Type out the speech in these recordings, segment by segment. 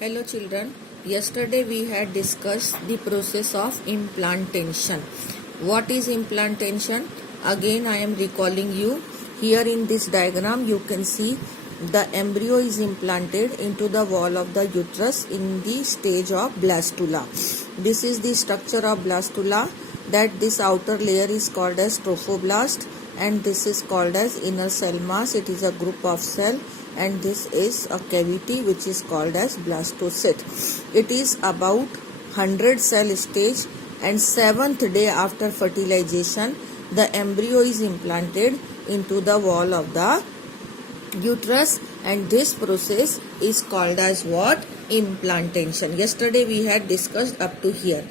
Hello children, yesterday we had discussed the process of implantation. What is implantation? Again I am recalling you. Here in this diagram you can see the embryo is implanted into the wall of the uterus in the stage of blastula. This is the structure of blastula, that this outer layer is called as trophoblast and this is called as inner cell mass. It is a group of cell and this is a cavity which is called as blastocyst. It is about 100 cell stage and 7th day after fertilization the embryo is implanted into the wall of the uterus and this process is called as what? Implantation. Yesterday we had discussed up to here.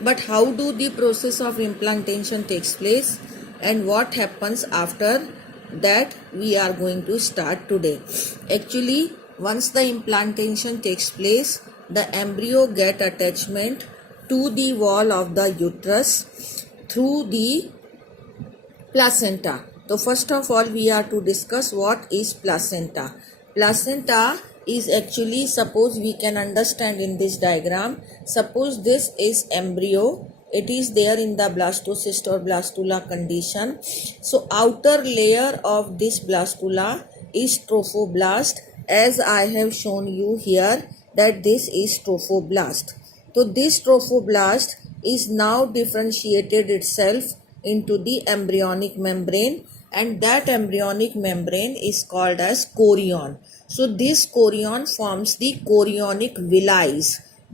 But how do the process of implantation takes place and what happens after that we are going to start today. Actually, once the implantation takes place, the embryo get attachment to the wall of the uterus through the placenta. So first of all we are to discuss what is placenta. Placenta is actually, suppose we can understand in this diagram, suppose this is embryo, it is there in the blastocyst or blastula condition. So outer layer of this blastula is trophoblast, as I have shown you here that this is trophoblast. So this trophoblast is now differentiated itself into the embryonic membrane and that embryonic membrane is called as chorion. So this chorion forms the chorionic villi.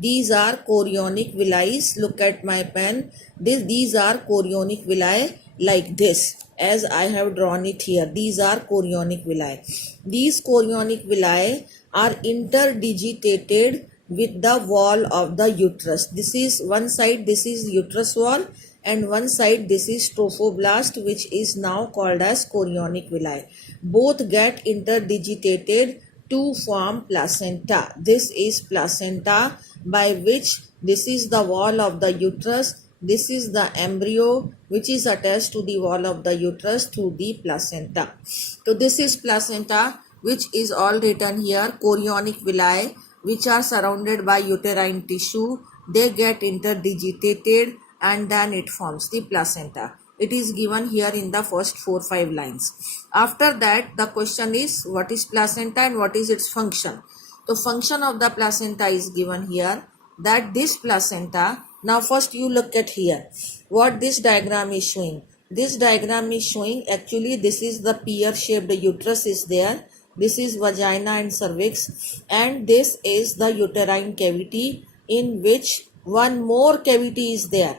These are chorionic villi. Look at my pen. These are chorionic villi like this, as I have drawn it here. These are chorionic villi. These chorionic villi are interdigitated with the wall of the uterus. This is one side, this is uterus wall, and one side this is trophoblast, which is now called as chorionic villi. Both get interdigitated to form placenta. This is placenta, by which this is the wall of the uterus, this is the embryo which is attached to the wall of the uterus through the placenta. So this is placenta, which is all written here. Chorionic villi which are surrounded by uterine tissue, they get interdigitated and then it forms the placenta. It is given here in the first 4-5 lines. After that the question is what is placenta and what is its function. The function of the placenta is given here, that this placenta, now first you look at here what this diagram is showing. This diagram is showing, actually this is the pear shaped uterus is there, this is vagina and cervix, and this is the uterine cavity in which one more cavity is there.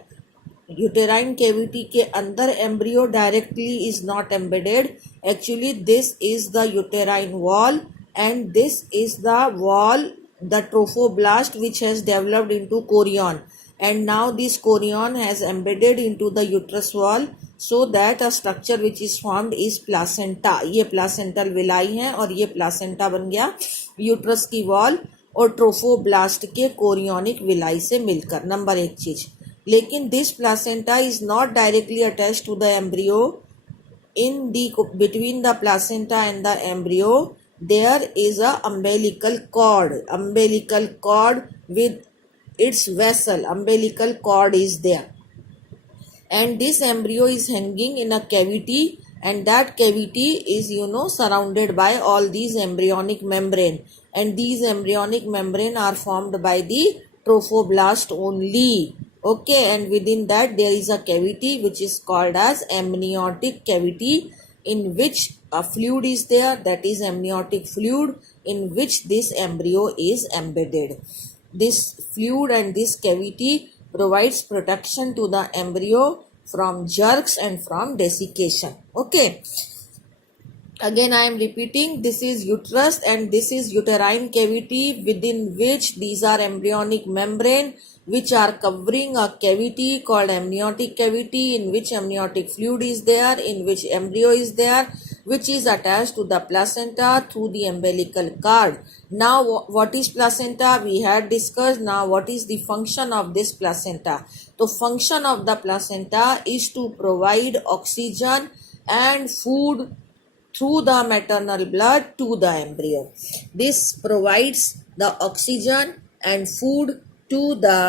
Uterine cavity के अंदर embryo directly is not embedded. Actually this is the uterine wall and this is the wall, the trophoblast, which has developed into chorion, and now this chorion has embedded into the uterus wall, so that a structure which is formed is placenta. ये placental villi है और ये placenta बन गया uterus की wall और trophoblast के chorionic villi से मिलकर. नंबर एक चीज, लेकिन this placenta is not directly attached to the embryo. In the between the placenta and the embryo there is a umbilical cord with its vessel. Umbilical cord is there and this embryo is hanging in a cavity, and that cavity is surrounded by all these embryonic membrane, and these embryonic membrane are formed by the trophoblast only. Okay, and within that there is a cavity which is called as amniotic cavity, in which a fluid is there, that is amniotic fluid, in which this embryo is embedded. This fluid and this cavity provides protection to the embryo from jerks and from desiccation. Okay. Again I am repeating, this is uterus and this is uterine cavity, within which these are embryonic membrane which are covering a cavity called amniotic cavity, in which amniotic fluid is there, in which embryo is there, which is attached to the placenta through the umbilical cord. Now what is placenta we had discussed. Now what is the function of this placenta? The function of the placenta is to provide oxygen and food through the maternal blood to the embryo. This provides the oxygen and food to the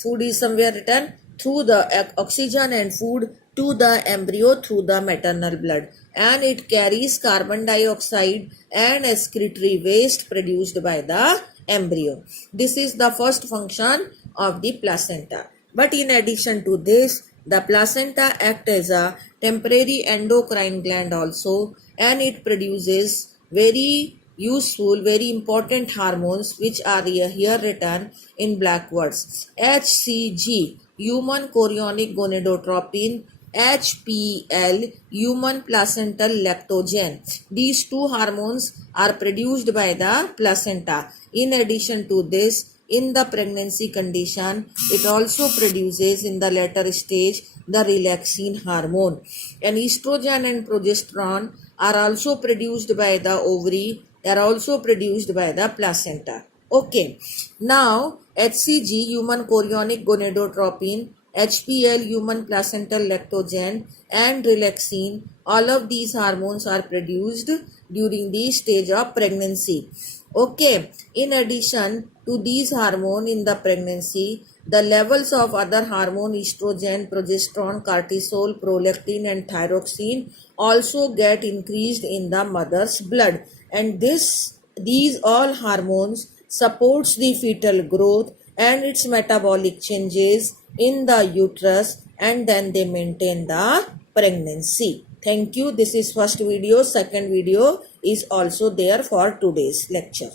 food is somewhere written through the oxygen and food to the embryo through the maternal blood, and it carries carbon dioxide and excretory waste produced by the embryo. This is the first function of the placenta. But in addition to this, the placenta acts as a temporary endocrine gland also, and it produces very useful, very important hormones which are here written in black words. HCG, human chorionic gonadotropin, HPL, human placental lactogen. These two hormones are produced by the placenta. In addition to this, in the pregnancy condition, it also produces in the later stage the relaxin hormone. And estrogen and progesterone are also produced by the ovary. They are also produced by the placenta. Okay. Now, HCG, human chorionic gonadotropin, HPL, human placental lactogen, and relaxin, all of these hormones are produced during the stage of pregnancy. Okay, in addition to these hormones in the pregnancy, the levels of other hormone, estrogen, progesterone, cortisol, prolactin and thyroxine also get increased in the mother's blood, and these all hormones supports the fetal growth and its metabolic changes in the uterus, and then they maintain the pregnancy. Thank you. This is first video. Second video is also there for today's lecture.